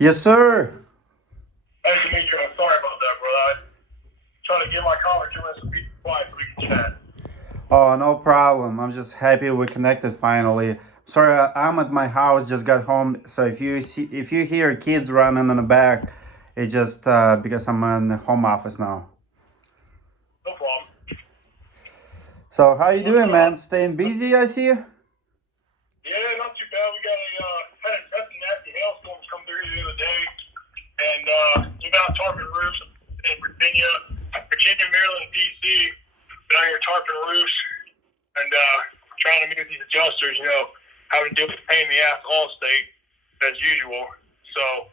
Yes, sir. Hey, Dmitry, I'm sorry about that, brother. I trying to get my collar to us and be quiet so we can chat. Oh, no problem. I'm just happy we connected finally. Sorry, I'm at my house. Just got home. So if you hear kids running in the back, it's just because I'm in the home office now. No problem. So how you What's doing, man? Staying busy, I see. Yeah, not too bad. We got had a nasty hailstorms come through the other day, and we got tarpon roofs in Virginia, Maryland, D.C. Been out here tarpon roofs and trying to meet these adjusters. Having to deal with the pain in the ass all state as usual. So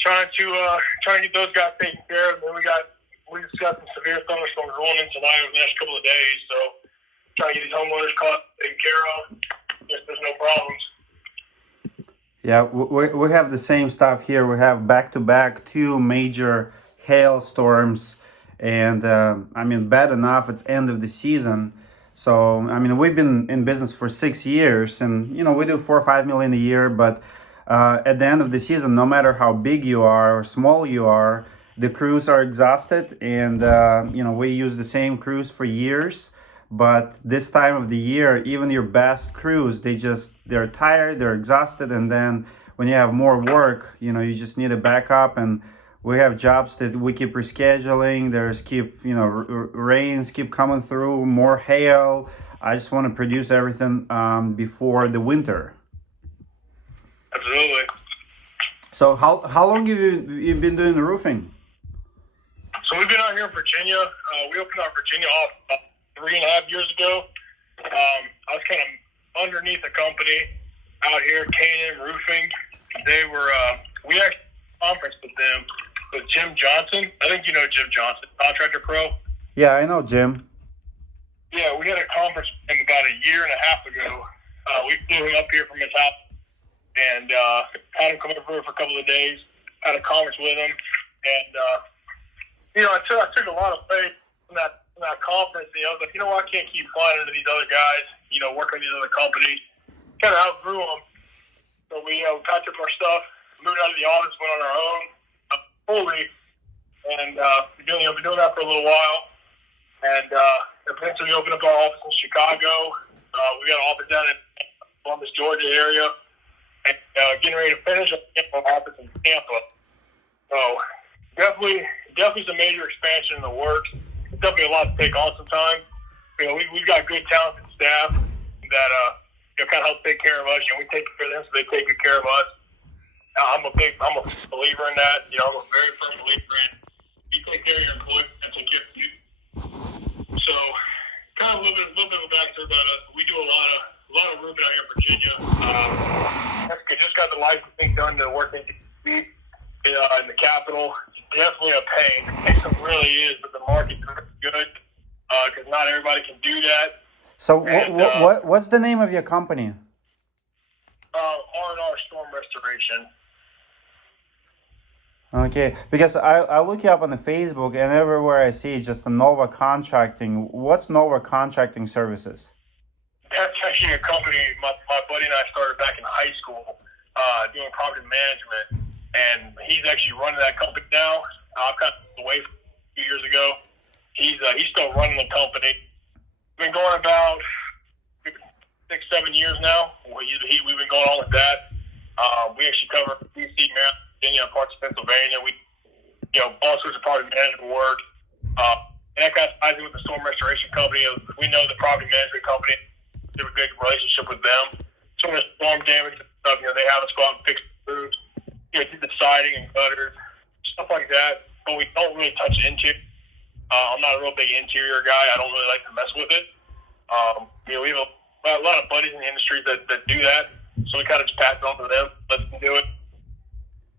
trying to get those guys taken care of. And then we just got some severe thunderstorms rolling in tonight over the next couple of days. So trying to get these homeowners taken care of. Yes, there's no problems. Yeah, we have the same stuff here. We have back-to-back two major hailstorms, and I mean, bad enough. It's end of the season, so I mean, we've been in business for 6 years, and we do 4 or 5 million a year. But at the end of the season, no matter how big you are or small you are, the crews are exhausted, and we use the same crews for years. But this time of the year, even your best crews, they're tired, they're exhausted, and then when you have more work, you just need a backup. And we have jobs that we keep rescheduling. Rains keep coming through, more hail. I just want to produce everything before the winter. Absolutely. So how long have you been doing the roofing? So we've been out here in Virginia. We opened our Virginia off about 3.5 years ago. I was kind of underneath a company out here, K&M Roofing. We actually conference with them, with Jim Johnson. I think you know Jim Johnson, Contractor Pro. Yeah, I know Jim. Yeah, we had a conference with him about 1.5 years ago. We flew him up here from his house and had him come over for a couple of days. Had a conference with him, and I took a lot of faith in that conference. I was like, I can't keep flying into these other guys. Working with these other companies. Kind of outgrew them. So we packed up our stuff, moved out of the office, went on our own fully, and been doing that for a little while. And eventually opened up our office in Chicago. We got an office down in Columbus, Georgia area, and getting ready to finish our office in Tampa. So definitely some major expansion in the works. It's definitely a lot to take on sometimes. We've got good talented staff that kind of help take care of us. We take care of them, so they take good care of us. I'm a believer in that. I'm a very firm believer in you take care of your employees and take care of you. So, kind of a little bit of a backstory about us. We do a lot of roofing out here in Virginia. Just got the licensing done to work in D.C. In the capital. Definitely a pain. It really is, but the market's good because not everybody can do that. So what's the name of your company? R&R Storm Restoration. Okay, because I look you up on the Facebook, and everywhere I see it's just a Nova Contracting. What's Nova Contracting Services? That's actually a company my buddy and I started back in high school doing property management, and he's actually running that company now. I'm kind of away from a few years ago. He's still running the company. We've been going about 6-7 years now. We've been going on with that. We actually cover D.C., Maryland, Virginia, parts of Pennsylvania. We, all sorts of property management work. And that kind of ties in with the storm restoration company. We know the property management company. We have a good relationship with them. So when there's storm damage and stuff, they have us go out and fix the roofs, do the siding and gutters, stuff like that. But we don't really touch into. I'm not a real big interior guy. I don't really like to mess with it. We have a lot of buddies in the industry that do that, so we kind of just pass it on to them, let them do it.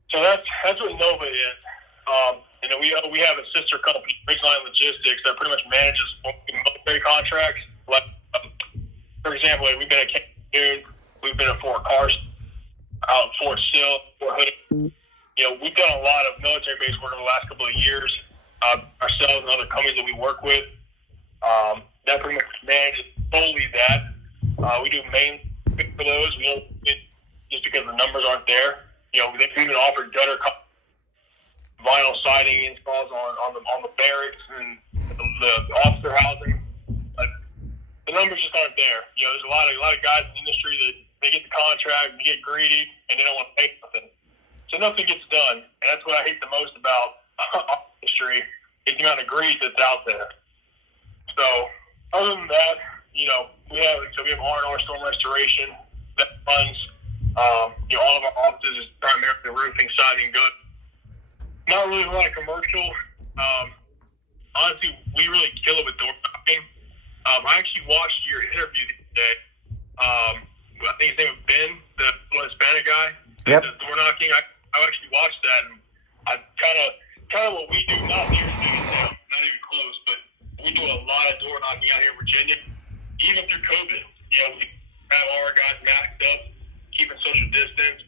So that's what Nova is. We have a sister company, Ridgeline Logistics, that pretty much manages military contracts. Like, for example, we've been at Cameron, we've been at Fort Carson, out in Fort Sill, Fort Hood. We've done a lot of military-based work in the last couple of years. Ourselves and other companies that we work with, that pretty much manages solely that. We do main for those. We don't just because the numbers aren't there. They even offered vinyl siding installs on the barracks and the officer housing. But the numbers just aren't there. There's a lot of guys in the industry that they get the contract, they get greedy, and they don't want to pay nothing. So nothing gets done, and that's what I hate the most about our industry is the amount of greed that's out there. So other than that, we have R&R Storm Restoration that runs. All of our offices is primarily roofing, siding, good. Not really a lot of commercial. Honestly, we really kill it with door knocking. I actually watched your interview the other day. I think his name was Ben, the Hispanic guy. Yep. The door knocking. I actually watched that, and I kind of what we do, not here in Vegas, not even close, but we do a lot of door knocking out here in Virginia, even through COVID. We have all our guys masked up, keeping social distance.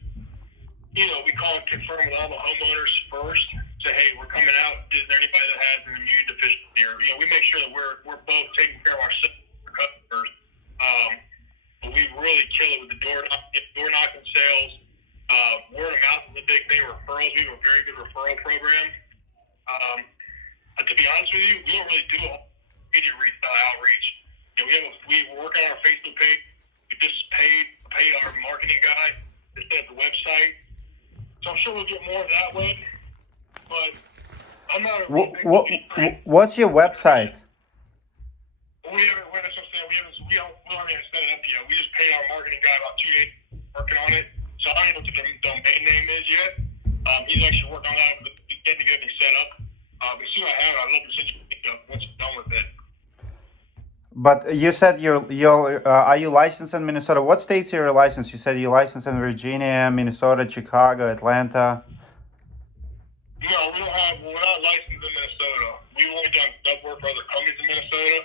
We call and confirm with all the homeowners first. Say, hey, we're coming out. Is there anybody that has an immune deficiency? Or, we make sure that we're both taking care of our customers. But we really kill it with the door knocking sales. Word of mouth is a big thing. Referrals. We have a very good referral program. To be honest with you, we don't really do a media outreach. We work on our Facebook page. We just paid our marketing guy to set up the website. So I'm sure we'll get more that way. But I'm not what's your website? We haven't even set it up yet. We just paid our marketing guy about 2 days working on it. So I don't know what the domain name is yet. He's actually working on that over the weekend to get me set up. As soon as I have it, I'd love to send you once you're done with it. But you said are you licensed in Minnesota? What states are you licensed? You said you're licensed in Virginia, Minnesota, Chicago, Atlanta. No, we're not licensed in Minnesota. We've only done sub work for other companies in Minnesota.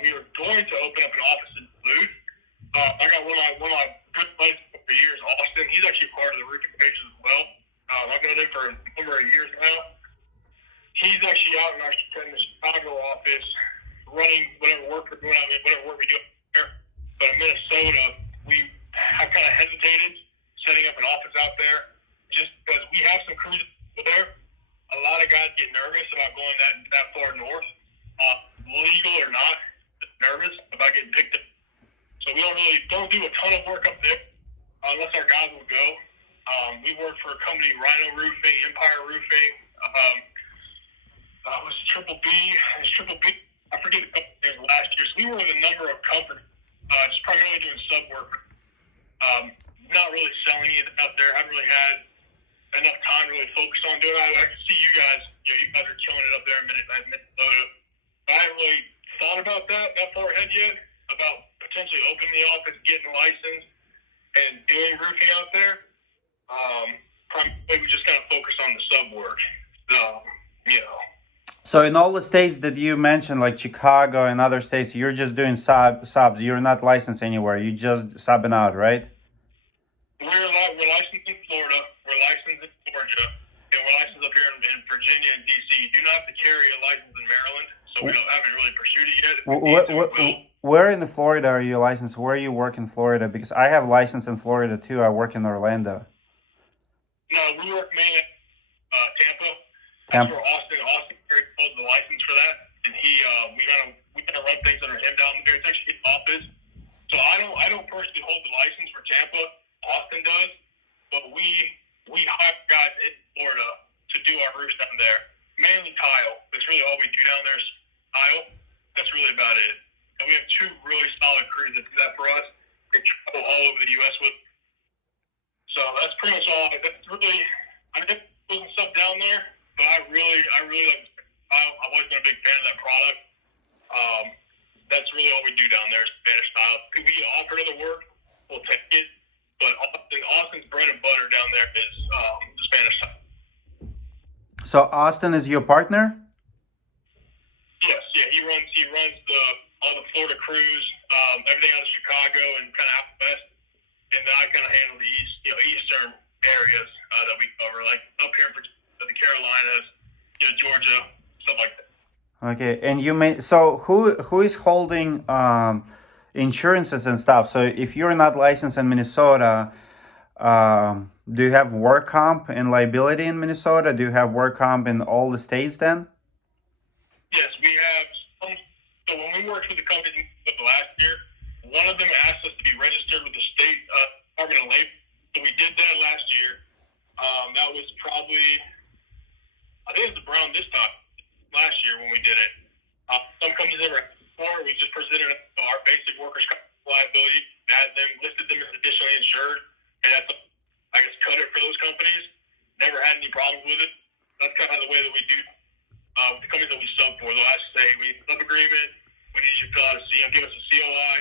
We are going to open up an office in Duluth. I got one of my good buddies for years, Austin. He's actually part of the roofing pages as well. I've known him for a number of years now. He's actually out in the Chicago office running whatever work we're doing out there, whatever work we do out there. But in Minnesota, I kind of hesitated setting up an office out there just because we have some crews there. A lot of guys get nervous about going that far north, legal or not, nervous about getting picked up. So we don't do a ton of work up there unless our guys will go. We work for a company, Rhino Roofing, Empire Roofing. Was Triple B? I forget the company name last year. So we were with a number of companies, just primarily doing sub work. Not really selling anything out there. Haven't really had enough time to really focus on doing it. I can see you guys. You guys are killing it up there in Minnesota. I haven't really thought about that far ahead yet. About potentially opening the office, getting licensed, and doing roofing out there. Probably we just kind of focus on the sub work. So in all the states that you mentioned, like Chicago and other states, you're just doing subs. You're not licensed anywhere. You just subbing out, right? We're licensed in Florida. We're licensed in Georgia. And we're licensed up here in Virginia and D.C. You do not have to carry a license in Maryland. So we haven't really pursued it yet. Where in Florida are you licensed? Where you work in Florida? Because I have license in Florida too. I work in Orlando. No, we work mainly Tampa. That's where Austin very close to the license for that, and we gotta run things under him down there. It's actually his office. So I don't personally hold the license for Tampa. Austin does, but we hire guys in Florida to do our roofs down there. Mainly tile. That's really all we do down there is tile. That's really about it. And we have two really solid crews that do that for us. They travel all over the U.S. with. So that's pretty much all. That's really, I mean, there's some stuff down there, but I really like tile. I've always been a big fan of that product. That's really all we do down there is Spanish tile. If we get offered other work, we'll take it. But Austin's bread and butter down there is the Spanish tile. So Austin is your partner? Yes, yeah, he runs all the Florida crews, everything out of Chicago and kind of out west, and then I kind of handle the eastern areas that we cover, like up here in the Carolinas, Georgia, stuff like that. Okay, and who is holding insurances and stuff? So if you're not licensed in Minnesota, Do you have work comp and liability in Minnesota? Do you have work comp in all the states then? Yes, we have some. So when we worked with the company last year, one of them asked us to be registered with the state Department of Labor. So we did that last year. That was probably, I think it was around this time last year when we did it. Some companies never asked for it. We just presented our basic workers' liability, had them listed them as additionally insured, and that's, I guess, cut it for those companies. Never had any problems with it. That's kind of the way that we do the companies that we sub for. They'll ask, say, we need a sub agreement. We need you to fill out give us a COI,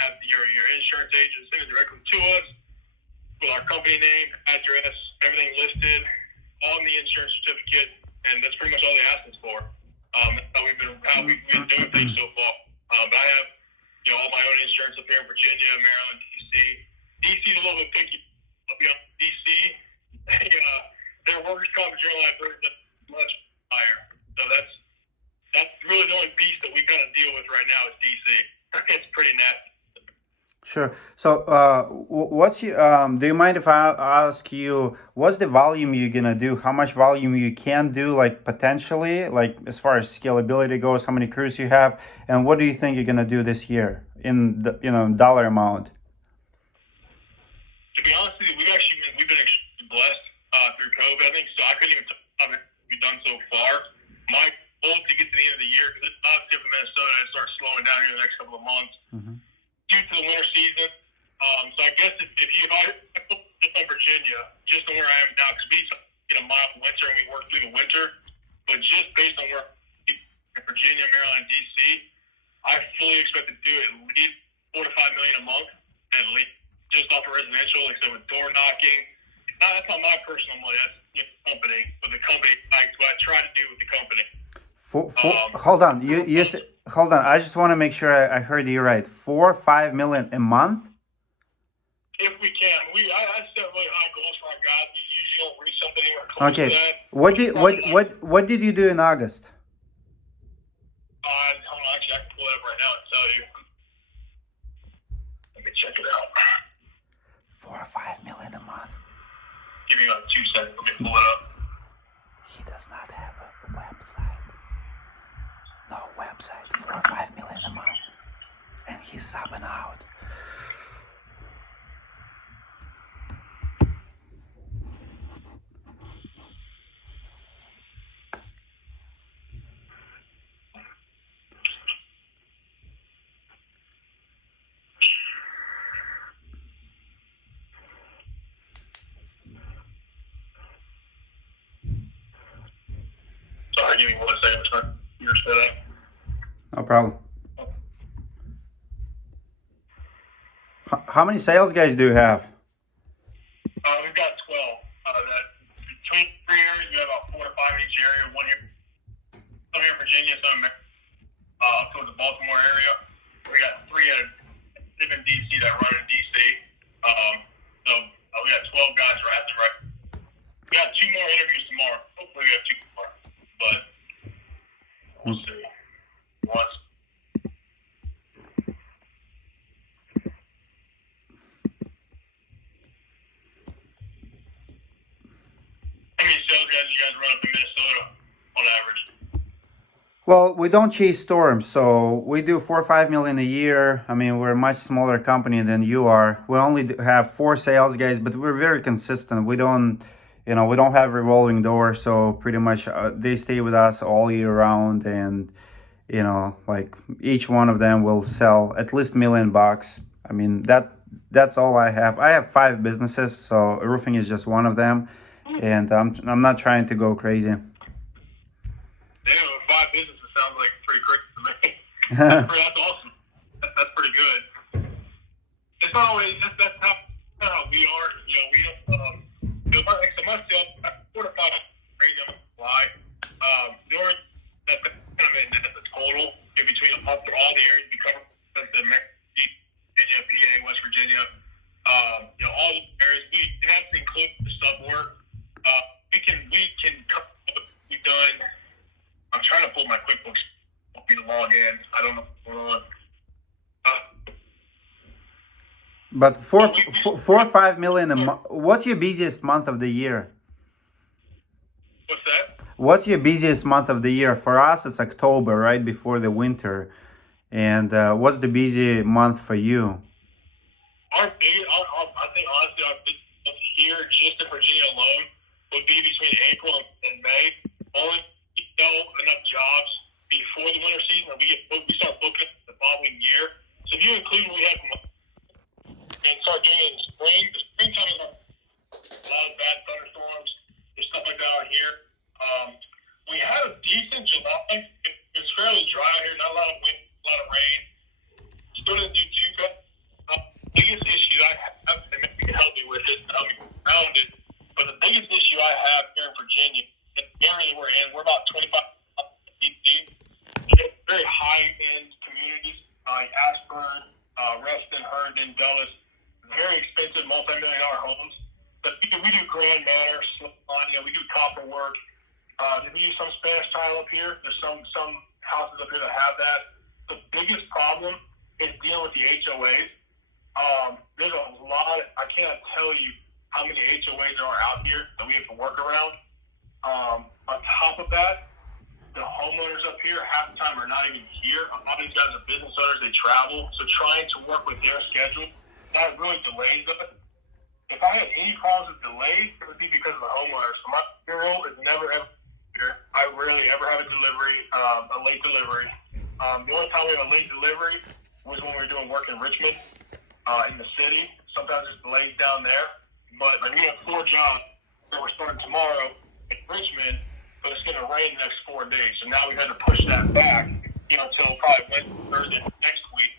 have your insurance agent send it directly to us with our company name, address, everything listed on the insurance certificate, and that's pretty much all they ask us for. That's how we've been doing things so far. But I have, all my own insurance up here in Virginia, Maryland, DC. DC is a little bit picky. I'll be honest, DC, their workers' comp and general liability is much higher. So that's really the only piece that we kind of deal with right now is DC. It's pretty nasty. Sure. So, do you mind if I ask you, what's the volume you're gonna do? How much volume you can do, like potentially, like as far as scalability goes, how many crews you have, and what do you think you're gonna do this year in the, dollar amount? To be honest with you, we've been extremely blessed through COVID. I think so. I couldn't even tell how much we've done so far. My goal to get to the end of the year, because it's obviously for Minnesota, it starts slowing down here in the next couple of months. Mm-hmm. Due to the winter season. So I guess if I just on Virginia, just on where I am now, because we get a mild winter and we work through the winter, but just based on where in Virginia, Maryland, DC, I fully expect to do at least $4 to $5 million a month, at least just off of residential, like I said, with door knocking. That's not my personal money. That's the company, but the company, what I try to do with the company. Hold on. Hold on. I just want to make sure I heard you right. 4 or 5 million a month? If we can. I set really high goals for our guys. We usually don't reach something anywhere close to that. What did you do in August? Hold on, actually, I can pull it up right now and tell you. Let me check it out. 4 or 5 million a month. Give me about 2 seconds. Let me pull it up. He does not have a website. No website. 4 or 5 million a month, and he's subbing out. Sorry, give me 1 second. I'm trying to figure that out. No problem. How many sales guys do you have? We've got 12. Between 3 areas, we have about 4 to 5 in each area. One here, some here in Virginia, some up towards the Baltimore area. We got 3 live in DC that run in DC. So we got 12 guys right. We got 2 more interviews tomorrow. Hopefully we have 2 more, but we'll see. Once. How many sales guys you guys run up in Minnesota on average? Well, we don't chase storms, so we do 4 or 5 million a year. I mean, we're a much smaller company than you are. We only have 4 sales guys, but we're very consistent. We don't have revolving doors, so pretty much they stay with us all year round, and like each one of them will sell at least $1 million. I mean, that's all I have. I have 5 businesses, so roofing is just one of them, and I'm not trying to go crazy. Damn, 5 businesses sounds like pretty crazy to me. That's awesome. That's pretty good. It's not always that's how we are. We don't. So my sales 4 to 5 crazy on the fly. The only that's kind of the total in between all the areas we cover. That's the Virginia, PA, West Virginia. All the areas it has to include the sub work. We can we've done. I'm trying to pull my QuickBooks. Want me to log in? I don't know what's going on. But So 4 or 5 million a month. What's your busiest month of the year? what's that? What's your busiest month of the year? For us, it's October, right before the winter. And what's the busy month for you? I think honestly, our biggest month here, just in Virginia alone, would be between April and May. Only we sell enough jobs before the winter season, and we start booking the following year. So if you include what we have and start doing it in spring, the springtime is a lot of bad thunderstorms. There's stuff like that out here. We had a decent July. It was fairly dry here, not a lot of wind, a lot of rain. Still didn't do too bad. Biggest issue I have, and maybe you can help me with it, around it, but the biggest issue I have here in Virginia, the area we're in, we're about 25 DC. Very high-end communities like Ashburn, Reston, Herndon, Dulles, very expensive multi-million-dollar homes. But we do Grand Manor, we do copper work. We use some Spanish tile up here. There's some houses up here that have that. The biggest problem is dealing with the HOAs. There's a lot. I cannot tell you how many HOAs there are out here that we have to work around. On top of that, the homeowners up here half the time are not even here. A lot of these guys are business owners. They travel. So trying to work with their schedule, that really delays it. If I had any problems with delays, it would be because of the homeowners. So my bureau is never ever here. I rarely ever have a delivery, a late delivery. The only time we have a late delivery was when we were doing work in Richmond, in the city. Sometimes it's delays down there. But like, we have 4 jobs that we're starting tomorrow in Richmond, but it's going to rain the next 4 days. So now we had to push that back, until probably Wednesday, Thursday next week,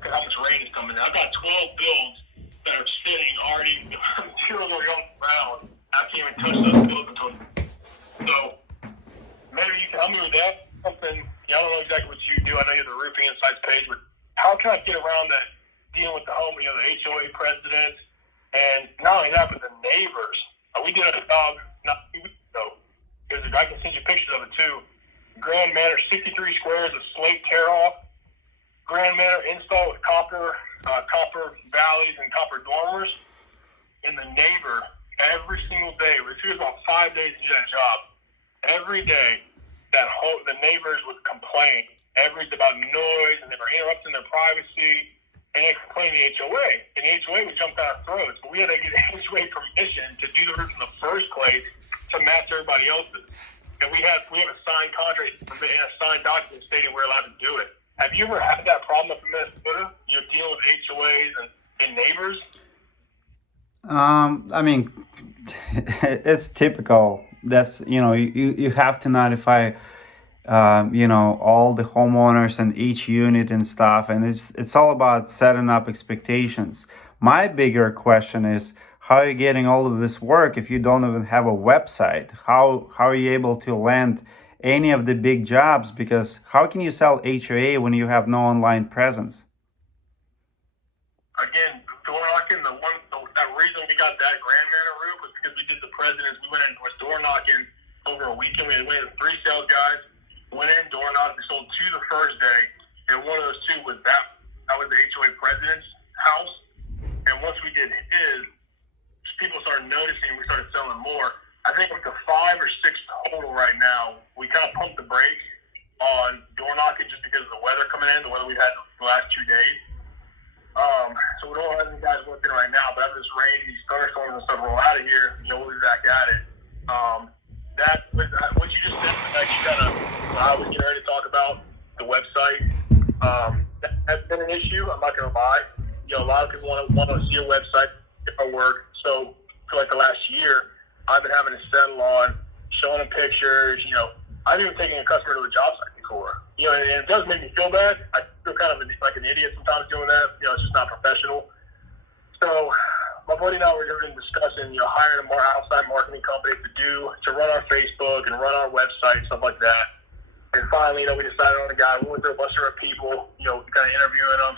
because how much rain is coming in. I've got 12 builds that are sitting already, materials already on the ground. I can't even touch those builds until. So maybe you can help me with that. Something. I don't know exactly what you do. I know you have the roofing insights page, but how can I get around that? Dealing with the home, the HOA president, and not only that, but the neighbors. We did a job not 2 weeks ago. I can send you pictures of it too. Grand Manor, 63 squares of slate tear off. Grand Manor install with copper valleys and copper dormers. And the neighbor, every single day, it took about 5 days to do that job. Every day, the neighbors would complain about noise, and they were interrupting their privacy. And they complained to the HOA, and the HOA would jump down our throats. But we had to get HOA permission to do the roof in the first place to match everybody else's. And we have a signed contract and a signed document stating we're allowed to do it. Have you ever had that problem up in Minnesota? You're dealing with HOAs and neighbors? I mean, it's typical. That's you have to notify all the homeowners and each unit and stuff, and it's all about setting up expectations. My bigger question is, how are you getting all of this work if you don't even have a website? How are you able to land any of the big jobs? Because how can you sell HOA when you have no online presence? Again, door knocking, that reason we got that Grand Manor roof was because we did the presidents. We went in and was door knocking over a weekend. We had 3 sales guys. Went in, door knocked. We sold 2 the first day, and one of those 2 was that was the HOA president's house. And once we did his, people started noticing. We started selling more. I think up to 5 or 6 total right now. We kind of pumped the brakes on door knocking just because of the weather coming in, the weather we've had the last 2 days. So we don't have any guys working right now. But after this rain, these thunderstorms and stuff roll out of here, we'll be back at it. What you just said was actually I was getting ready to talk about the website. That's been an issue. I'm not going to lie. A lot of people want to see a website, get our work. So for like the last year, I've been having to settle on showing them pictures. I've even taken a customer to a job site before. And it does make me feel bad. I feel kind of like an idiot sometimes doing that. It's just not professional. So my buddy and I were discussing, hiring a more outside marketing company to run our Facebook and run our website, stuff like that. And finally, we decided on a guy. We went through a bunch of people, kind of interviewing them,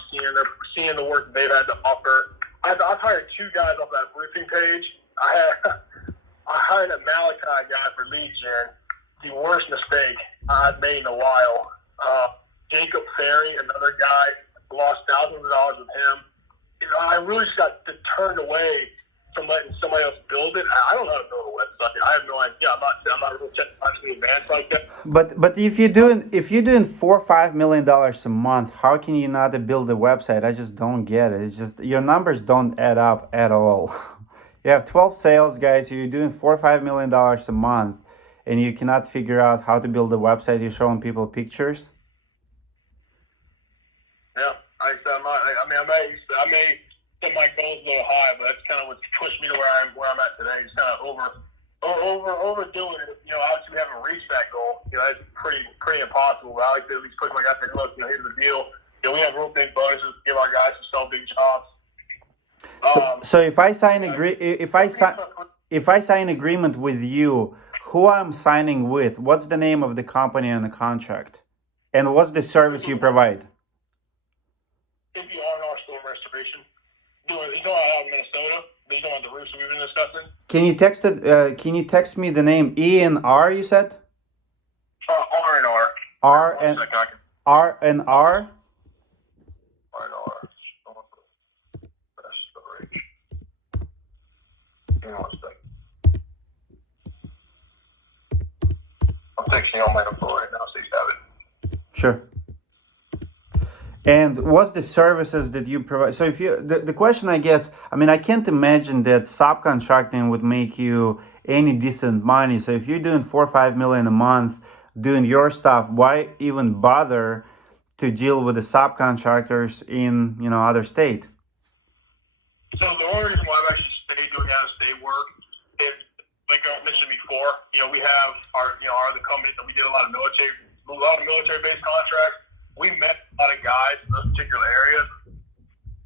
seeing the work that they've had to offer. I've hired 2 guys off that roofing page. I hired a Malachi guy for lead gen. The worst mistake I've made in a while. Jacob Ferry, another guy, lost thousands of dollars with him. I really just got turned away from letting somebody else build it. I don't know how to build a website. I have no idea. I'm not really technologically advanced like that. But if you're doing $4 or $5 million a month, how can you not build a website? I just don't get it. It's just your numbers don't add up at all. You have 12 sales guys. You're doing $4 or $5 million a month, and you cannot figure out how to build a website. You're showing people pictures. Yeah, I may set my goals a little high, but that's kind of what's pushed me to where I'm at today. It's kind of overdoing it. Obviously we haven't reached that goal. That's pretty impossible. But I like to at least push my guys. Say, look, here's the deal. We have real big bonuses to give our guys to sell big jobs. So if I sign if I sign agreement with you, who I'm signing with? What's the name of the company and the contract, and what's the service you provide? If you are in our storm restoration, you know out in Minnesota, but you know on the roofs we've been discussing. Can you text me the name E and R? You said. R and R. R and R and R. R and R. Give me 1 second. I'm texting you on my info right now, so you have it. Sure. And what's the services that you provide? So if the question, I guess, I can't imagine that subcontracting would make you any decent money. So if you're doing $4 or $5 million a month doing your stuff, why even bother to deal with the subcontractors in other state? So the only reason why I've actually stayed doing out-of-state work is, like I mentioned before, we have our other companies that we did a lot of military-based contracts. We met a lot of guys in those particular areas.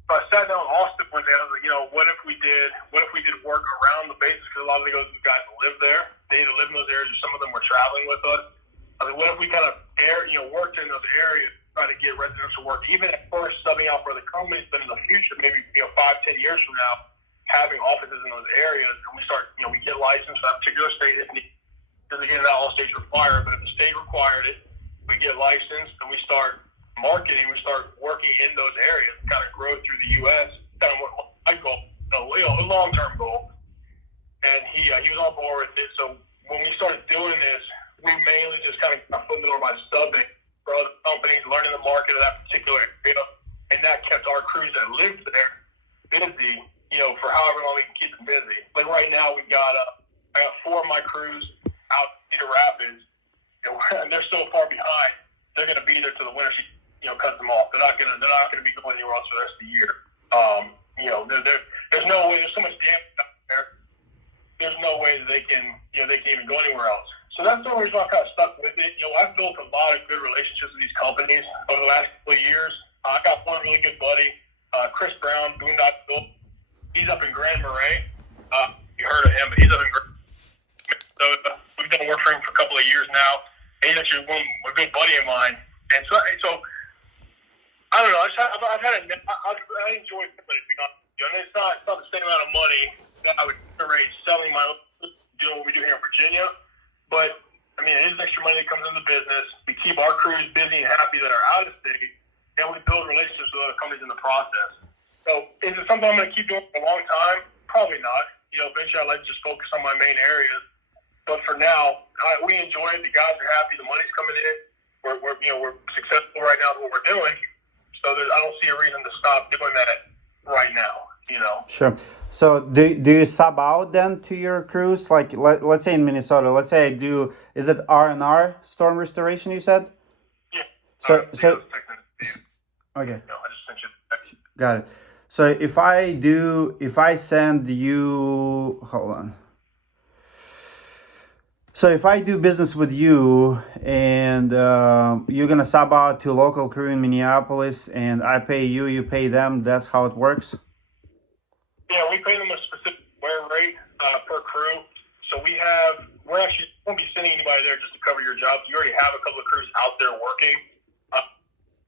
So I sat down with Austin one day. I was like, what if we did work around the bases? Because a lot of the guys live there. They either live in those areas or some of them were traveling with us. I was like, what if we kind of worked in those areas, try to get residential work, even at first subbing out for the companies, but in the future, maybe 5-10 years from now, having offices in those areas, and we start, we get licensed in that particular state. Because again, not all states require, but if the state required it, we get licensed and we start marketing, we start working in those areas, kind of grow through the U.S., kind of what I call a long-term goal. And he was on board with it. So when we started doing this, we mainly just kind of put it on by subbing for other companies, learning the market of that particular area, and that kept our crews that lived there busy, for however long we can keep them busy. Like right now, I got 4 of my crews out in Cedar Rapids, and they're so far behind. They're going to be there till the winter season, cuts them off. They're not going to be going anywhere else for the rest of the year. There's no way. There's so much damage out there. There's no way that they can even go anywhere else. So that's the only reason I kind of stuck with it. I've built a lot of good relationships with these companies over the last couple of years. I got one really good buddy, Chris Brown, Boondock Bill. He's up in Grand Marais. You heard of him, but he's up in Grand Marais. So we've done work for him for a couple of years now. He's actually a good buddy of mine. And so I don't know. I enjoy it, but it's not the same amount of money that I would generate selling my own, doing what we do here in Virginia. But it is extra money that comes into the business. We keep our crews busy and happy that are out of state, and we build relationships with other companies in the process. So is it something I'm going to keep doing for a long time? Probably not. Eventually I'd like to just focus on my main areas. But for now, we enjoy it. The guys are happy. The money's coming in. We're successful right now with what we're doing. So I don't see a reason to stop doing that right now. Sure. So do you sub out then to your crews? Like let's say in Minnesota, let's say I do. Is it R&R storm restoration? You said. Yeah. So okay. I just sent you. Got it. So if I send you, hold on. So if I do business with you and you're going to sub out to local crew in Minneapolis and I pay you, you pay them, that's how it works? Yeah, we pay them a specific wear rate per crew. So we're actually won't be sending anybody there just to cover your jobs. You already have a couple of crews out there working.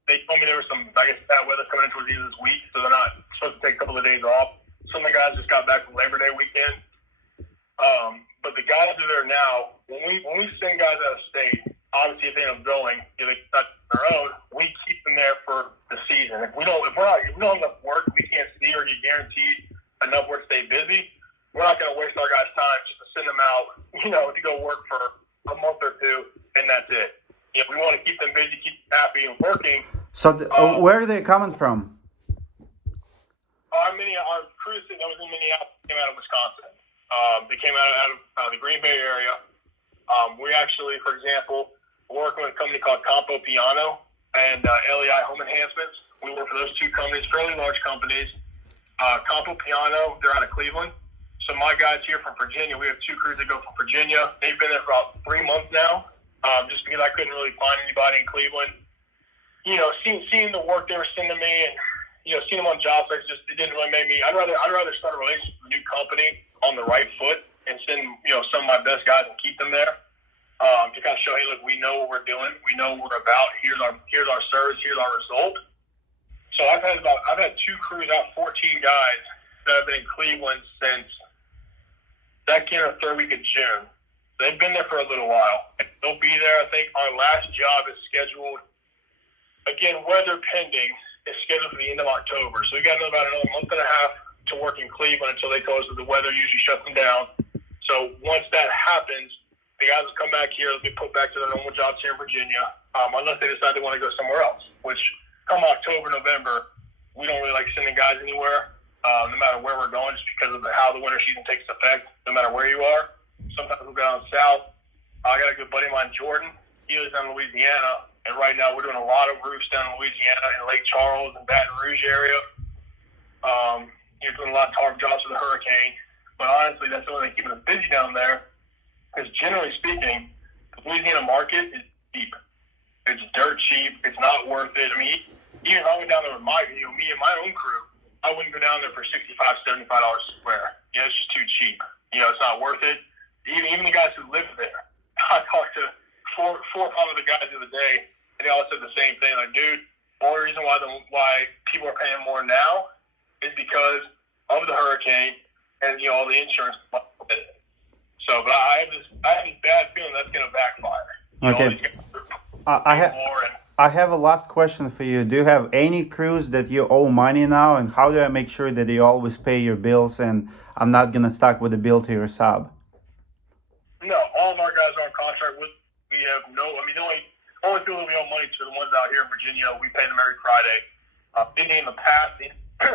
They told me there was some, bad weather coming in towards the end of this week, so they're not supposed to take a couple of days off. Some of the guys just got back from Labor Day weekend. But the guys that are there now, when we send guys out of state, obviously if they end up going, if they not their own, we keep them there for the season. If we don't have enough work, we can't see or get guaranteed basically keep you happy and working. So where are they coming from? Our crew that was in Minneapolis came out of Wisconsin. They came out of the Green Bay area. We actually, for example, we're working with a company called Campo Piano and LEI Home Enhancements. We work for those two companies, fairly large companies. Campo Piano, they're out of Cleveland. So my guys here from Virginia, we have two crews that go from Virginia. They've been there for about 3 months now, just because I couldn't really find anybody in Cleveland. You know, seeing the work they were sending me and, you know, seeing them on job sites, just it didn't really make me. I'd rather start a relationship with a new company on the right foot and send, you know, some of my best guys and keep them there. To kind of show, hey, look, we know what we're doing, we know what we're about. Here's our service, here's our result. So I've had 2 crews out, 14 guys that have been in Cleveland since second or third week of June. They've been there for a little while. They'll be there. I think our last job is scheduled, again, weather pending, is scheduled for the end of October. So we got about another month and a half to work in Cleveland until they tell us that the weather usually shuts them down. So once that happens, the guys will come back here. They'll be put back to their normal jobs here in Virginia, unless they decide they want to go somewhere else, which come October, November, we don't really like sending guys anywhere, no matter where we're going, just because of how the winter season takes effect, no matter where you are. Sometimes we'll go down south. I got a good buddy of mine, Jordan. He lives down in Louisiana, and right now we're doing a lot of roofs down in Louisiana and Lake Charles and Baton Rouge area. You're doing a lot of tarp jobs for the hurricane. But honestly, that's the only thing keeping us busy down there, because generally speaking, the Louisiana market is cheap. It's dirt cheap. It's not worth it. I mean, even if I went down there with me and my own crew, I wouldn't go down there for $65, $75 a square. You know, it's just too cheap. You know, it's not worth it. Even the guys who live there, I talked to four or five of the guys the other day, and they all said the same thing. Like, dude, the only reason why people are paying more now is because of the hurricane and, you know, all the insurance. So, but I have this bad feeling that's going to backfire. Okay. I have a last question for you. Do you have any crews that you owe money now, and how do I make sure that you always pay your bills and I'm not going to stuck with the bill to your sub? No, all of our guys are on contract with. We have the only people that we owe money to are the ones out here in Virginia. We pay them every Friday. Anything in the past,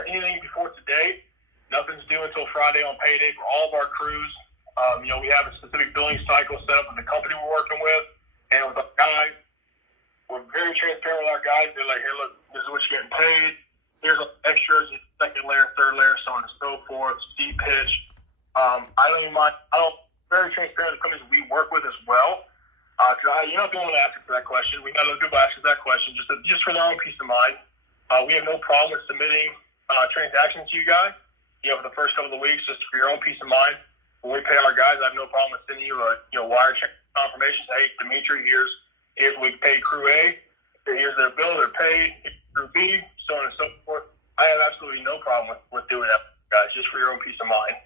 anything before today, nothing's due until Friday on payday for all of our crews. You know, we have a specific billing cycle set up with the company we're working with, and with our guys. We're very transparent with our guys. They're like, hey, look, this is what you're getting paid. Here's extras, second layer, third layer, so on and so forth, steep pitch. I don't even mind. Very transparent with the companies we work with as well. You know, if you want to ask for that question, we got other people asking that question just for their own peace of mind. We have no problem with submitting transactions to you guys. You know, for the first couple of weeks, just for your own peace of mind. When we pay our guys, I have no problem with sending you a wire check confirmation. Hey, Dmitry, here's we paid crew A. Here's their bill. They're paid. Here's crew B, so on and so forth. I have absolutely no problem with doing that, guys, just for your own peace of mind.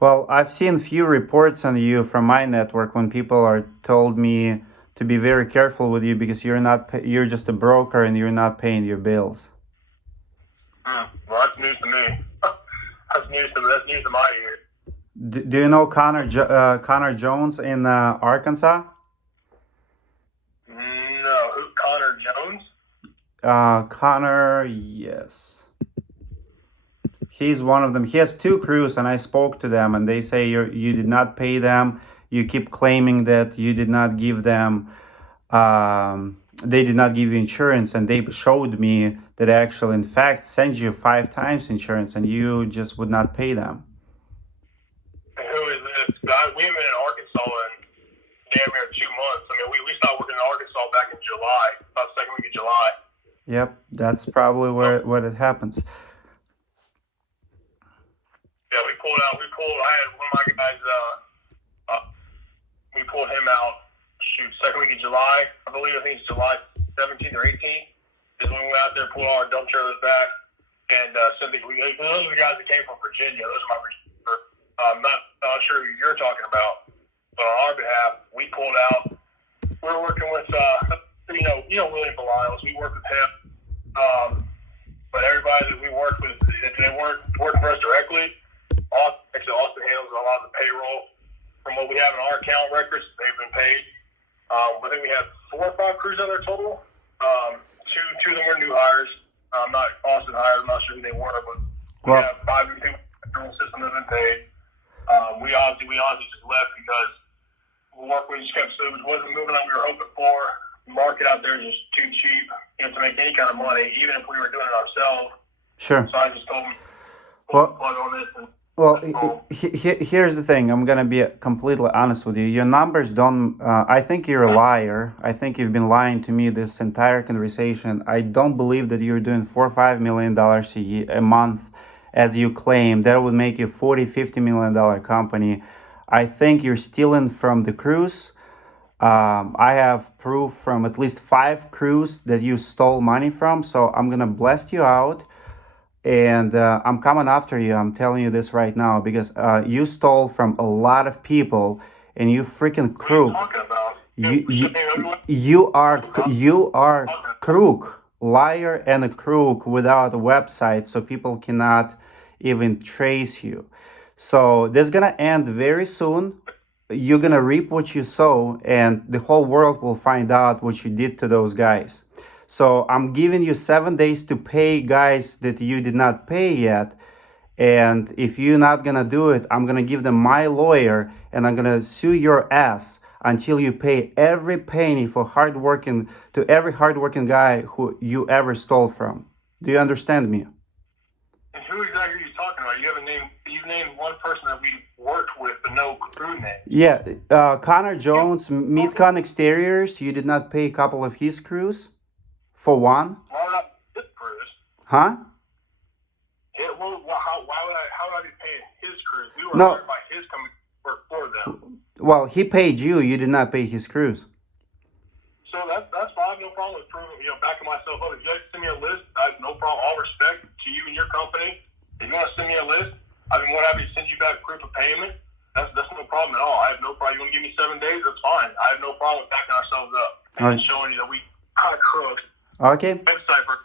Well, I've seen few reports on you from my network when people are told me to be very careful with you because you're just a broker and you're not paying your bills. Well, that's news to me. That's news to my ear. Do you know Connor Jones in Arkansas? No, who? Connor Jones? Connor, yes. He's one of them. He has 2 crews, and I spoke to them, and they say you did not pay them. You keep claiming that you did not give them, they did not give you insurance, and they showed me that actually, in fact, sent you 5 times insurance, and you just would not pay them. And who is this? We've been in Arkansas in damn near 2 months. I mean, we stopped working in Arkansas back in July, about the second week of July. Yep, that's probably where it happens. Yeah, we pulled out. I had one of my guys. We pulled him out. Second week of July. I think it's July 17th or 18th. Is when we went out there, pulled all our dump trailers back, and those are the guys that came from Virginia. Those are my Virginia. I'm not sure who you're talking about, but on our behalf, we pulled out. We're working with William Belials. We work with him, but everybody that we work with, if they weren't working for us directly. Austin handles a lot of the payroll. From what we have in our account records, they've been paid. I think we have 4 or 5 crews on there total. Two of them were new hires. Not Austin hires. I'm not sure who they were, but we Well, have 5 new people in the federal system that have been paid. We honestly just left because the work we just kept so it wasn't moving like we were hoping for. The market out there is just too cheap, to make any kind of money, even if we were doing it ourselves. sure. So I just told them, Well, plug on this. And Well, here's the thing. I'm gonna be completely honest with you. Your numbers don't. I think you're a liar. I think you've been lying to me this entire conversation. I don't believe that you're doing $4 or $5 million a month, as you claim. That would make you $40 or $50 million company. I think you're stealing from the crews. I have proof from at least 5 crews that you stole money from. So I'm gonna blast you out. And I'm coming after you. I'm telling you this right now because you stole from a lot of people, and you freaking crook. You are crook, liar, and a crook without a website, so people cannot even trace you. So this is gonna end very soon. You're gonna reap what you sow, and the whole world will find out what you did to those guys. So I'm giving you 7 days to pay guys that you did not pay yet. And if you're not gonna do it, I'm gonna give them my lawyer, and I'm gonna sue your ass until you pay every penny for every hardworking guy who you ever stole from. Do you understand me? And who exactly are you talking about? You've named one person that we worked with, but no crew name. Yeah, Connor Jones, Makin Exteriors. You did not pay a couple of his crews. For one? Why would I his crews? Huh? How would I be paying his crews? We were No. hired by his company to work for them. Well, he paid you. You did not pay his crews. So that's fine. I have no problem with proving, backing myself up. If you guys send me a list, I have no problem. All respect to you and your company. If you want to send me a list, I'd be more happy to send you back proof of payment. That's no problem at all. I have no problem. You want to give me 7 days? That's fine. I have no problem with backing ourselves up and showing you that we kind of crooks. Okay. Website for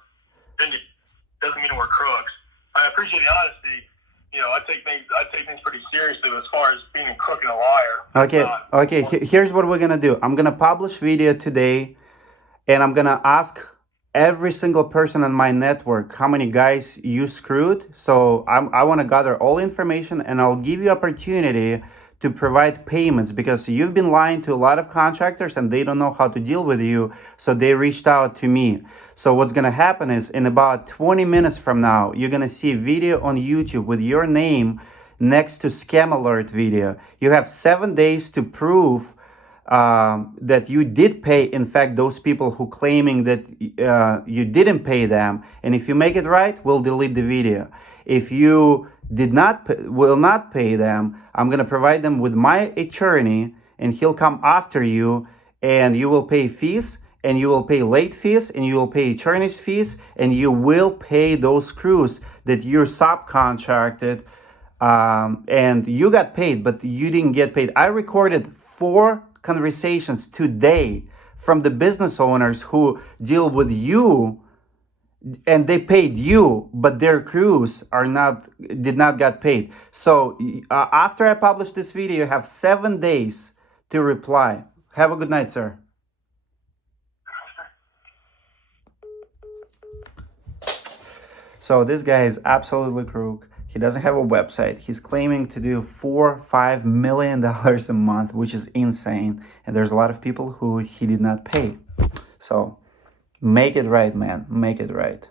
doesn't mean we're crooks. I appreciate the honesty. I take things pretty seriously as far as being a crook and a liar. Okay. Here's what we're gonna do. I'm gonna publish video today, and I'm gonna ask every single person on my network how many guys you screwed. So I want to gather all information, and I'll give you opportunity to provide payments because you've been lying to a lot of contractors and they don't know how to deal with you. So they reached out to me. So what's going to happen is in about 20 minutes from now, you're going to see a video on YouTube with your name next to scam alert video. You have 7 days to prove that you did pay, in fact, those people who claiming that you didn't pay them. And if you make it right, we'll delete the video. If you will not pay them, I'm going to provide them with my attorney, and he'll come after you, and you will pay fees, and you will pay late fees, and you will pay attorney's fees, and you will pay those crews that you subcontracted, and you got paid, but you didn't get paid. I recorded 4 conversations today from the business owners who deal with you, and they paid you, but their crews did not get paid. So after I publish this video, you have 7 days to reply. Have a good night, sir. So this guy is absolutely crook. He doesn't have a website. He's claiming to do $4-5 million a month, which is insane. And there's a lot of people who he did not pay. So make it right, man. Make it right.